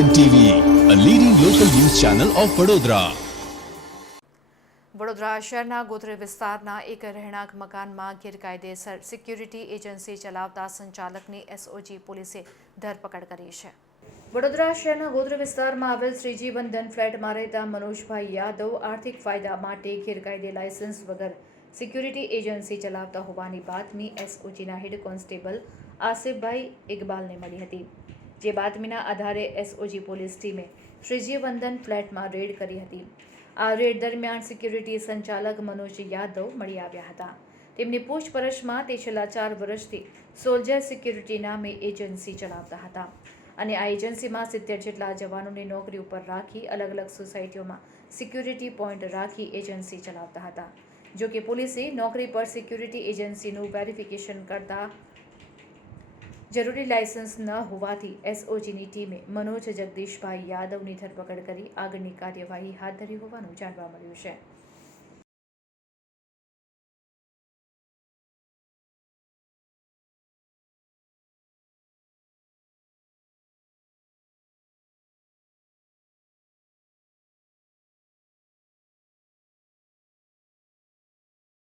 N TV a leading local news channel of Vadodara Vadodara શહેરના ગોત્રે વિસ્તારના એક રહેણાંક મકાનમાં ગેરકાયદેસર સિક્યુરિટી એજન્સી ચલાવતા સંચાલકની એસઓજી પોલીસે ધરપકડ કરી છે વડોદરા શહેરના ગોત્ર વિસ્તારમાં આવેલ શ્રીજીવન ધન ફ્લેટમાં રહેતા મનોજભાઈ યાદવ આર્થિક ફાયદા માટે ગેરકાયદે લાયસન્સ વગર સિક્યુરિટી એજન્સી ચલાવતા હોવાની બાતમી એસઓજીના હેડ કોન્સ્ટેબલ આસિફભાઈ ઇકબાલને મળી હતી જે બાતમીના આધારે એસઓજી પોલીસ ટીમે શ્રીજીવંદન ફ્લેટમાં રેડ કરી હતી આ રેડ દરમિયાન સિક્યુરિટી સંચાલક મનોજ યાદવ મળી આવ્યા હતા તેમની પૂછપરછમાં તે છેલ્લા ચાર વર્ષથી સોલ્જર સિક્યુરિટી નામે એજન્સી ચલાવતા હતા અને આ એજન્સીમાં સિત્તેર જેટલા જવાનોની નોકરી ઉપર રાખી અલગ અલગ સોસાયટીઓમાં સિક્યુરિટી પોઈન્ટ રાખી એજન્સી ચલાવતા હતા જો કે પોલીસે નોકરી પર સિક્યુરિટી એજન્સીનું વેરિફિકેશન કરતા જરૂરી લાયસન્સ ન હોવાથી એસઓજીની ટીમે મનોજ જગદીશભાઈ યાદવની ધરપકડ કરી આગળની કાર્યવાહી હાથ ધરી હોવાનું જાણવા મળ્યું છે